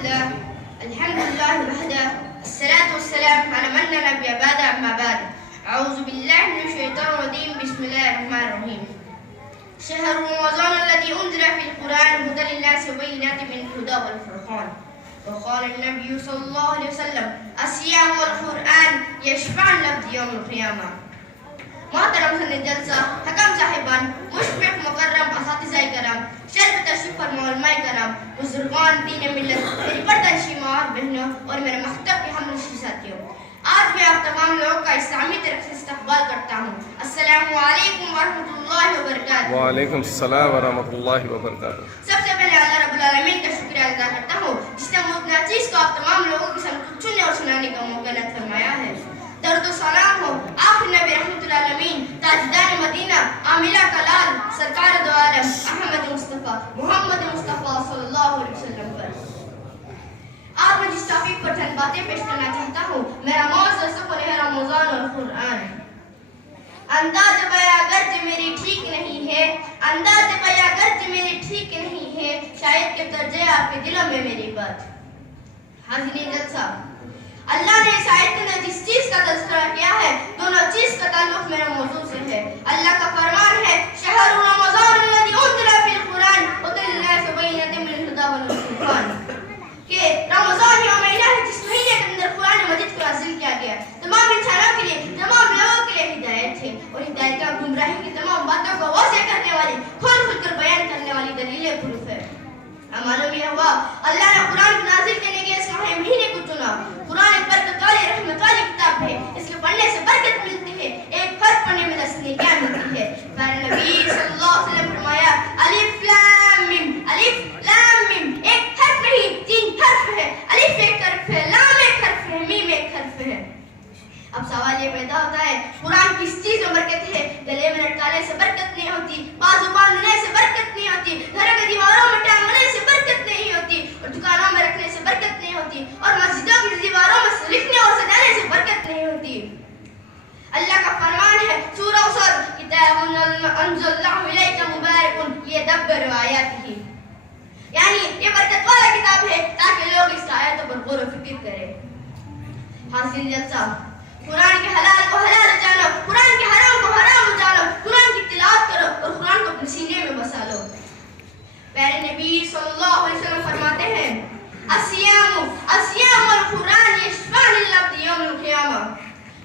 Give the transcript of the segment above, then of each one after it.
لله الحمد لله وحده الصلاة والسلام على من لا نبي بعده أما بعد أعوذ بالله من الشيطان الرجيم بسم الله الرحمن الرحيم شهر رمضان الذي أنزل في القرآن هدى للناس وبينات من الهدى والفرقان وقال النبي صلى الله عليه وسلم الصيام والقرآن يشفعان لك يوم القيامة محترم سند جلسہ حکم صاحبان مشفق مکرم اساتذہ کرام شرف تشریف فرما علماء کرام بزرگان دین ملت میری پردنشی ماں اور بہنوں اور میرے مکتب کے ہم نشین ساتھیوں آج میں آپ تمام لوگوں کا اسلامی طرف سے استقبال کرتا ہوں السلام علیکم ورحمۃ اللہ وبرکاتہ وعلیکم السلام ورحمۃ اللہ وبرکاتہ سب سے پہلے اللہ رب العالمین کا شکریہ ادا کرتا ہوں جس نے مدنا چیز کو آپ تمام لوگوں کے سامنے چننے اور سنانے کا موقع عطا فرمایا ہے درد و سلام ہو آخر نبی رحمت العالمین تاجدار مدینہ عاملہ کلال سرکار دو عالم احمد مصطفیٰ محمد مصطفیٰ صلی اللہ علیہ وسلم پر آج میں جس ٹاپک پر چند باتیں پیش کرنا چاہتا ہوں میرا موضوع سفر ہے رمضان اور قرآن انداز بیاں گرج میری ٹھیک نہیں ہے انداز بیاں گرج میری ٹھیک نہیں ہے شاید کہ درجے آپ کے دلوں میں میری بات حاضرین جلسہ اللہ نے اس آیت میں جس چیز کا تذکرہ کیا ہے دونوں چیز کا تعلق میرے موضوع سے ہے اللہ کا فرمان ہے شہر رمضان الذی انزل فی القرآن ہدی للناس وبینات من الہدی والفرقان کہ رمضان یہ مہینہ ہے جس مہینے کے اندر قرآن مجید کو نازل کیا گیا تمام انسانوں کے لیے تمام لوگوں کے لیے ہدایت ہے اور ہدایت کا گمراہی کی تمام باتوں کو واضح کرنے والی کھول کھول کر بیان کرنے والی دلیل پروف ہے معلوم یہ ہوا اللہ نے قرآن کو نازل کرنے کے اس مہینے کو چنا قرآن ایک برکت والی رحمت والی کتاب ہے اس کے پڑھنے سے برکت ملتی ہے ایک حرف پڑھنے میں 10 نیکیاں ملتی ہے پیارے نبی صلی اللہ علیہ وسلم فرمایا الف لام میم ایک حرف نہیں 3 حرف ہے الف ایک حرف ہے لام ایک حرف ہے میم ایک حرف ہے اب سوال یہ پیدا ہوتا ہے قرآن کس چیز میں برکت ہے گلے میں لٹکانے سے برکت نہیں ہوتی بازو باندھنے سے برکت نہیں ہوتی گھر کے دیواروں میں ٹانگنے سے برکت نہیں ہوتی اور دکانوں میں رکھنے سے برکت نہیں ہوتی اور مسجدوں کی دیواروں میں لکھنے اور سجانے سے برکت نہیں ہوتی اللہ کا فرمان ہے سورہ صاد کتاب انزلناہ الیک مبارک لیدبروا آیاتہ یعنی یہ برکت والا کتاب ہے تاکہ لوگ اس آیاتوں پر غور و فکر کریں حاصل جلسہ قرآن کے حلال کو حلال جانو قرآن کے حرام کو حرام جانو قرآن کی تلاوت کرو اور قرآن کو اپنے سینے میں بسا لو پیارے نبی صلی اللہ علیہ وسلم فرماتے ہیں الصیام والقرآن یشفعان للعبد یوم القیامہ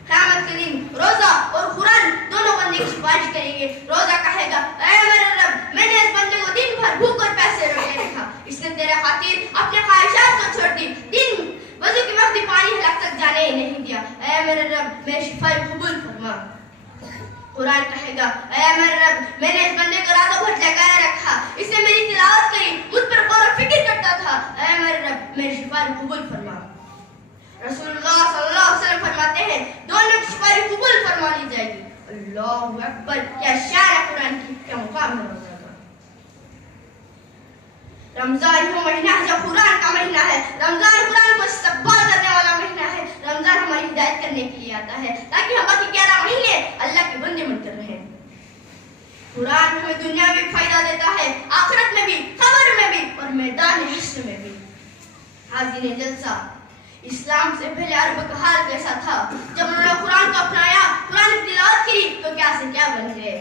قیامت کے دن روزہ اور قرآن دونوں بندے کی سفارش کریں گے روزہ کہے گا اے میرے رب میں نے اس بندے کو دن بھر بھوک اور پیسے روکے رکھا اس نے تیرے خاطر اپنے خواہشات کو چھوڑ دی دن وضو کے وقت پانی حلق تک جانے ہی نہیں دیا اے میرے رب میری شفائی قبول فرما قرآن کہے گا اے میرے رب میں نے اس بندے کو راتوں بھر جگائے رکھا اس نے میری تلاوت کری مجھ پر غور و فکر کرتا تھا اے میرے رب میری شفائی قبول فرما رسول اللہ صلی اللہ علیہ وسلم فرماتے ہیں دونوں کی شفائی قبول فرما لی جائے گی اللہ اکبر کیا شان ہے قرآن کی کیا مقام ہے روزہ کا رمضان وہ مہینہ ہے جو قرآن کا مہینہ ہے رمضان قرآن کو استقبال کرنے والا مہینہ ہے رمضان ہماری ہدایت کرنے کے لیے آتا ہے تاکہ ہم باقی 11 مہینے اللہ کے بندے بن کر رہیں قرآن ہمیں دنیا میں فائدہ دیتا ہے آخرت میں بھی قبر میں بھی اور میدان حشر میں بھی حاضرین جلسہ اسلام سے پہلے عرب کا حال کیسا تھا جب انہوں نے قرآن کو اپنایا قرآن کی تلاوت کی تو کیا سے کیا بن گئے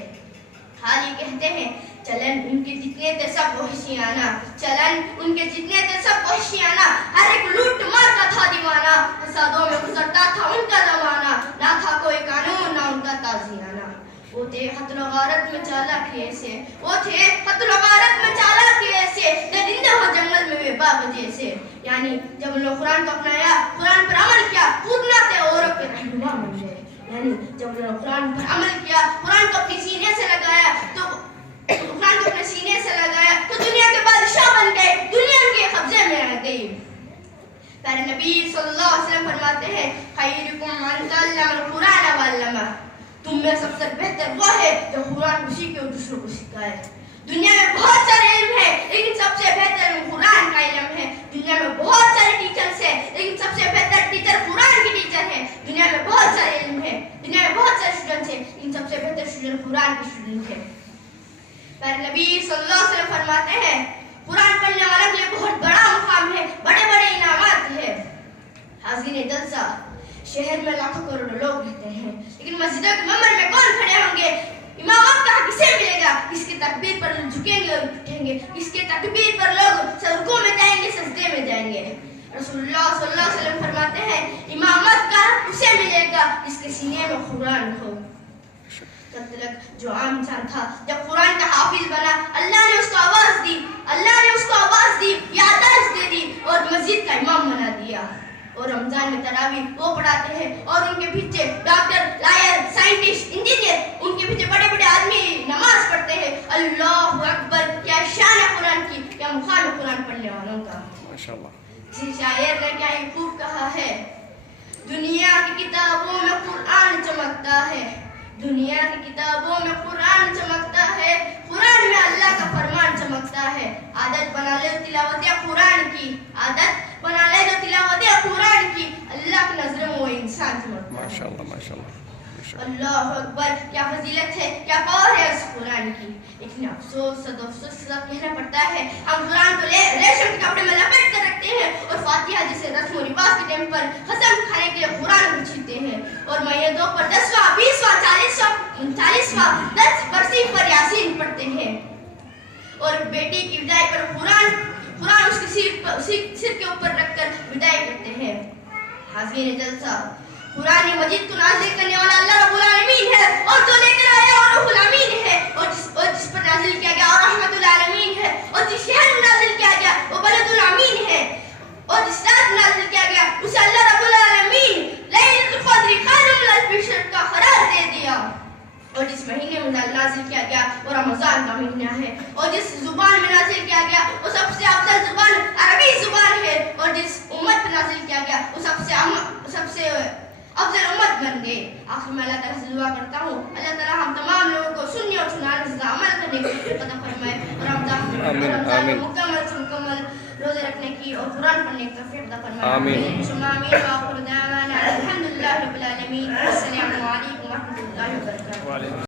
حال ہی کہتے ہیں چلن ان کے جتنے تھے سب وحشیانہ چلن ان کے جتنے تھے سب وحشیانہ ہر ایک لوٹ مارتا تھا دیوانہ فسادوں میں گزرتا تھا ان کا زمانہ نہ تھا کوئی قانون نہ ان کا تازیانہ وہ تھے قتل و غارت میں چالاک ایسے وہ تھے قتل و غارت میں چالاک ایسے درندے ہو جنگل میں بے باغ جیسے یعنی جب انہوں نے قرآن کو اپنایا قرآن پر عمل کیا خود نہ تھے اوروں کے رہنما بن گئے یعنی جب انہوں نے قرآن پر عمل کیا قرآن کو اپنی سینے سے لگایا تو قرآن کو اپنے سینے سے لگایا تو دنیا کے بادشاہ بن گئے دنیا ان کے قبضے میں رہ گئی پیارے نبی صلی اللہ علیہ وسلم فرماتے ہیں خیرکم من تعلم القرآن وعلمہ تم میں سب سے بہتر وہ ہے جو قرآن کو سیکھے اور دوسروں کو سکھائے دنیا میں بہت سارے علم ہے لیکن سب سے بہتر علم قرآن کا علم ہے دنیا میں بہت سارے ٹیچرز ہیں لیکن سب سے بہتر ٹیچر قرآن کی ٹیچر ہے دنیا میں بہت سارے علم ہے دنیا میں بہت سارے اسٹوڈنٹس ہیں لیکن سب سے بہتر اسٹوڈنٹ قرآن کے اسٹوڈنٹ ہے پیارے نبی صلی اللہ علیہ وسلم فرماتے ہیں قرآن پڑھنے والوں کے لیے بہت بڑا مقام ہے بڑے بڑے شہر میں لاکھوں کروڑوں لوگ رہتے ہیں، لیکن مسجدوں کے ممبر میں کون کھڑے ہوں گے؟ امامت کا کسے ملے گا؟ کس کے تکبیر پر جھکیں گے اور اٹھیں گے؟ کس کے تکبیر پر لوگ رکوع میں جائیں گے، سجدے میں جائیں گے؟ رسول اللہ صلی اللہ علیہ وسلم فرماتے ہیں امامت کا اسے ملے گا جس کے سینے میں قرآن ہو۔ تب تک جو عام انسان تھا جب قرآن کا حافظ بنا، اللہ نے اس کو آواز دی، اللہ نے اس کو آواز دی، یادداشت دے دی اور مسجد کا امام بنا دیا۔ اور رمضان میں تراویح وہ پڑھاتے ہیں اور ان کے پیچھے ڈاکٹر، لائر، سائنٹسٹ، انجینئر، ان کے پیچھے بڑے بڑے آدمی نماز پڑھتے ہیں۔ اللہ اکبر! کیا شان ہے قرآن کی، کیا مقام ہے قرآن پڑھنے والوں کا۔ ماشاءاللہ۔ کسی شاعر نے کیا ہی خوب کہا ہے، دنیا کی کتابوں میں قرآن چمکتا ہے، دنیا کی کتابوں میں قرآن چمکتا ہے، قرآن میں اللہ کا فرمان چمکتا ہے۔ عادت بنا لے تلاوت قرآن کی، عادت بنا لے جو تلاوت قرآن کی، اللہ کی نظروں میں وہ انسان چمکتا ہے۔ ماشاءاللہ ماشاءاللہ۔ اللہ اکبر! کیا فضیلت ہے، کیا پاور ہے اس قرآن کی۔ لیکن افسوس کہنا پڑتا ہے، ہم قرآن کو ریشم کے کپڑے میں لپیٹ کر رکھتے ہیں اور فاتحہ جیسے رسم و رواج کے ٹائم پر قسم کھانے کے لیے قرآن کو چھیلتے ہیں، اور میدوں پر 10واں 20واں 40واں درس برسی پر یاسین پڑھتے ہیں، اور بیٹی کی وداعی پر قرآن اس کے سر کے اوپر رکھ کر وداعی کرتے ہیں۔ حاضرین جلسہ، قرآن مجید کو نازل کرنے والا اللہ رب العالمین ہے، اور جو لے کر آیا وہ روح الامین ہے، اور جس پر نازل کیا گیا وہ رحمت العالمین ہے، اور جس شہر میں نازل کیا گیا وہ بلد الامین ہے، اور جس رات میں نازل کیا گیا اسے اللہ رب العالمین لیلۃ القدر خیر من الف شہر کا قرار دے دیا، اور جس مہینے میں نازل کیا گیا وہ رمضان کا مہینہ ہے، اور جس زبان میں نازل کیا گیا وہ سب سے افضل زبان عربی زبان ہے، اور جس امت پر نازل کیا گیا وہ سب سے افضل امت بن گئے۔ آخر میں اللہ تعالیٰ سے دعا کرتا ہوں، اللہ تعالیٰ ہم تمام لوگوں کو سننے اور سنانے سے عمل کرنے کی توفیق عطا فرمائے، اور رمضان میں مکمل سے مکمل روزے رکھنے کی اور قرآن پڑھنے کی توفیق عطا فرمائے۔ آمین ثم آمین۔ وآخر دعوانا الحمدللہ رب العالمین۔ السلام علیکم ورحمۃ اللہ وبرکاتہ۔